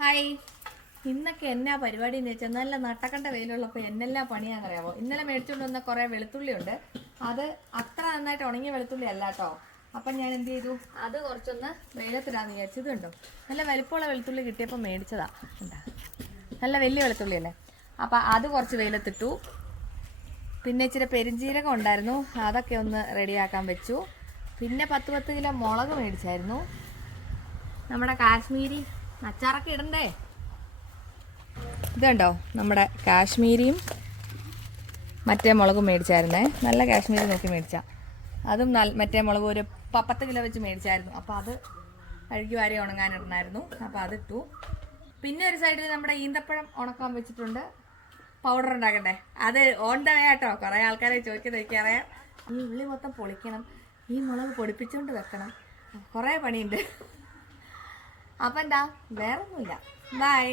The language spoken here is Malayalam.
ഹായ്. ഇന്നൊക്കെ എന്നാ പരിപാടി എന്ന് വെച്ചാൽ നല്ല നട്ടക്കണ്ട വെയിലുള്ളപ്പോൾ എന്നെല്ലാം പണിയാണെന്നറിയാമോ. ഇന്നലെ മേടിച്ചുകൊണ്ട് വന്ന കുറേ വെളുത്തുള്ളി ഉണ്ട്. അത് അത്ര നന്നായിട്ട് ഉണങ്ങിയ വെളുത്തുള്ളി അല്ല കേട്ടോ. അപ്പം ഞാൻ എന്ത് ചെയ്തു, അത് കുറച്ചൊന്ന് വെയിലത്തിടാന്ന് വിചാരിച്ചത് കണ്ടോ. നല്ല വലിപ്പമുള്ള വെളുത്തുള്ളി കിട്ടിയപ്പോൾ മേടിച്ചതാ. എന്താ നല്ല വലിയ വെളുത്തുള്ളി അല്ലേ. അപ്പം അത് കുറച്ച് വെയിലത്തിട്ടു. പിന്നെ ഇച്ചിരി പെരിഞ്ജീരകം ഉണ്ടായിരുന്നു, അതൊക്കെ ഒന്ന് റെഡിയാക്കാൻ വെച്ചു. പിന്നെ 10 കിലോ മുളക് മേടിച്ചായിരുന്നു. നമ്മുടെ കാശ്മീരി അച്ചാറൊക്കെ ഇടണ്ടേ. ഇതുണ്ടോ നമ്മുടെ കാശ്മീരിയും മറ്റേ മുളകും മേടിച്ചായിരുന്നേ. നല്ല കാശ്മീരി നോക്കി മേടിച്ചാൽ അതും മറ്റേ മുളക് ഒരു 10 കിലോ വെച്ച് മേടിച്ചായിരുന്നു. അപ്പോൾ അത് കഴുകി വാരി ഉണങ്ങാനിടണമായിരുന്നു. അപ്പോൾ അതിട്ടു. പിന്നെ ഒരു സൈഡിൽ നമ്മുടെ ഈന്തപ്പഴം ഉണക്കാൻ വെച്ചിട്ടുണ്ട്. പൗഡർ ഉണ്ടാക്കട്ടെ. അത് ഓൺ ദ വേ കേട്ടോ. കുറേ ആൾക്കാരെ ചോദിക്കുന്നതൊക്കെയറിയാം. ഈ ഉള്ളി മൊത്തം പൊളിക്കണം, ഈ മുളക് പൊടിപ്പിച്ചുകൊണ്ട് വെക്കണം, കുറേ പണിയുണ്ട്. അപ്പം എന്താ, വേറൊന്നുമില്ല. ബൈ.